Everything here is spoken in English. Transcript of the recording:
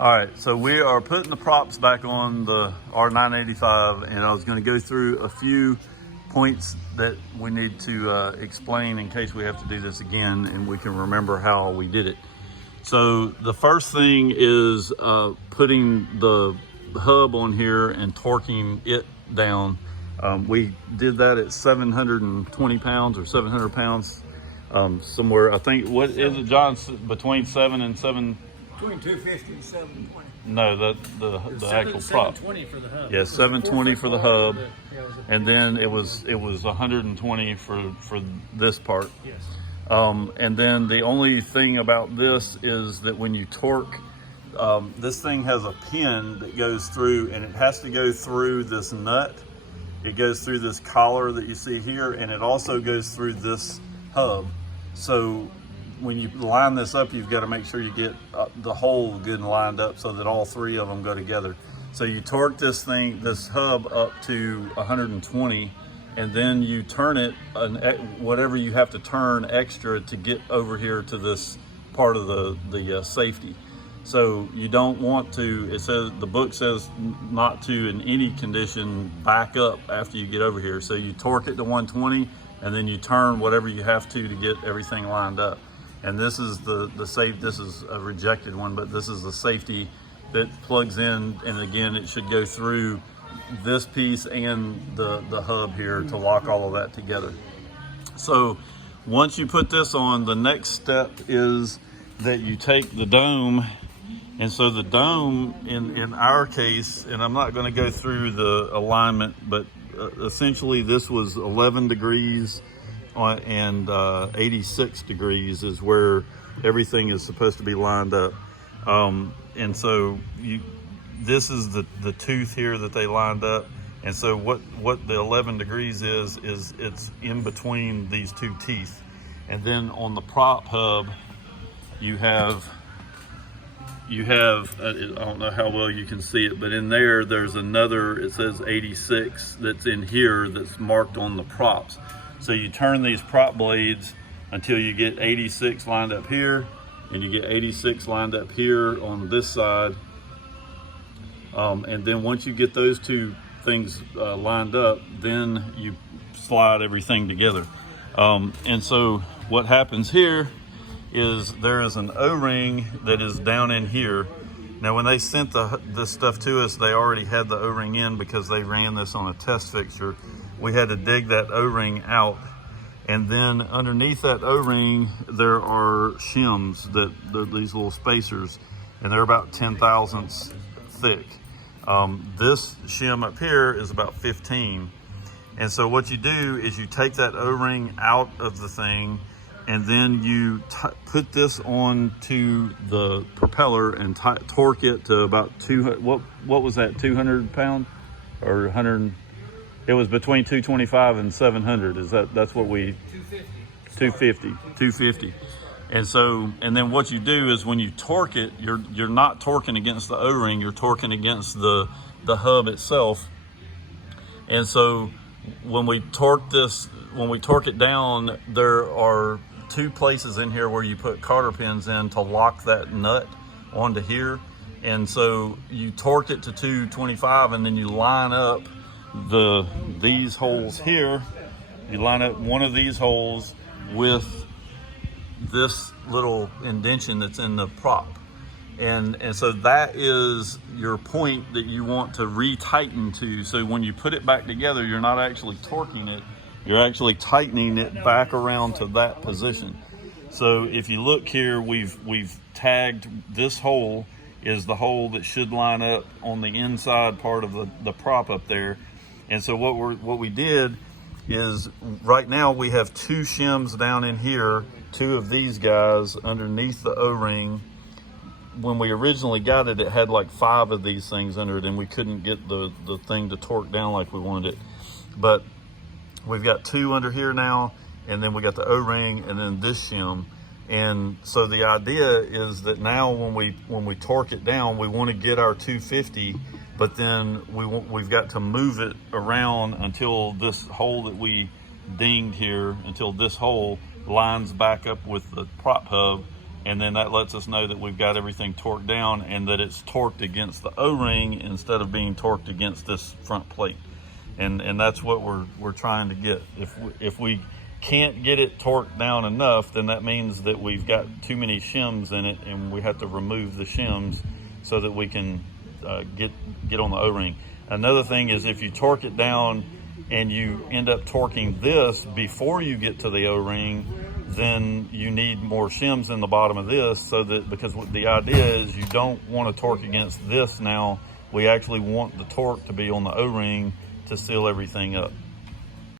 All right, so we are putting the props back on the R985, and I was going to go through a few points that we need to explain in case we have to do this again and we can remember how we did it. So the first thing is putting the hub on here and torquing it down. We did that at 720 pounds or 700 pounds somewhere. I think, what is it, John, between 7 and 7? Between 250 and 720. No, the actual prop. 720 for the hub. Yeah, 720 for the hub, and then it was 120 for this part. Yes. And then the only thing about this is that when you torque, this thing has a pin that goes through, and it has to go through this nut. It goes through this collar that you see here, and it also goes through this hub. So when you line this up, you've got to make sure you get the hole good and lined up so that all three of them go together. So you torque this hub up to 120, and then you turn it, whatever you have to turn extra to get over here to this part of the safety. So you don't want to, the book says not to in any condition back up after you get over here. So you torque it to 120, and then you turn whatever you have to get everything lined up. And this is this is a rejected one, but this is the safety that plugs in, and again, it should go through this piece and the hub here to lock all of that together. So once you put this on, the next step is that you take the dome. And so the dome in our case, and I'm not going to go through the alignment, but essentially this was 11 degrees and 86 degrees is where everything is supposed to be lined up. And so this is the tooth here that they lined up. And so what the 11 degrees is it's in between these two teeth. And then on the prop hub, you have, I don't know how well you can see it, but in there's another, it says 86 that's in here that's marked on the props. So you turn these prop blades until you get 86 lined up here, and you get 86 lined up here on this side. And then once you get those two things lined up, then you slide everything together. And so what happens here is there is an O-ring that is down in here. Now when they sent this stuff to us, they already had the O-ring in because they ran this on a test fixture. We had to dig that O-ring out, and then underneath that O-ring there are shims, these little spacers, and they're about 10 thousandths thick. This shim up here is about 15. And so what you do is you take that O-ring out of the thing, and then you put this onto the propeller and torque it to about 200, what was that, 200 pound or 100? It was between 225 and 700. That's what we, 250. And so, and then what you do is when you torque it, you're not torquing against the O-ring, you're torquing against the hub itself. And so when we torque it down, there are two places in here where you put cotter pins in to lock that nut onto here. And so you torque it to 225, and then you line up these holes here. You line up one of these holes with this little indention that's in the prop, and so that is your point that you want to retighten to. So when you put it back together, you're not actually torquing it, you're actually tightening it back around to that position. So if you look here, we've tagged this hole is the hole that should line up on the inside part of the prop up there. And so what we did is, right now we have two shims down in here, two of these guys underneath the O-ring. When we originally got it, it had like 5 of these things under it, and we couldn't get the thing to torque down like we wanted it. But we've got 2 under here now, and then we got the O-ring and then this shim. And so the idea is that now when we torque it down, we want to get our 250, but then we've got to move it around until this hole that we dinged here, until this hole lines back up with the prop hub, and then that lets us know that we've got everything torqued down and that it's torqued against the O-ring instead of being torqued against this front plate. And that's what we're trying to get. If we can't get it torqued down enough, then that means that we've got too many shims in it, and we have to remove the shims so that we can get on the O-ring. Another thing is, if you torque it down and you end up torquing this before you get to the O-ring, then you need more shims in the bottom of this, so that, because what the idea is, you don't want to torque against this now. We actually want the torque to be on the O-ring to seal everything up.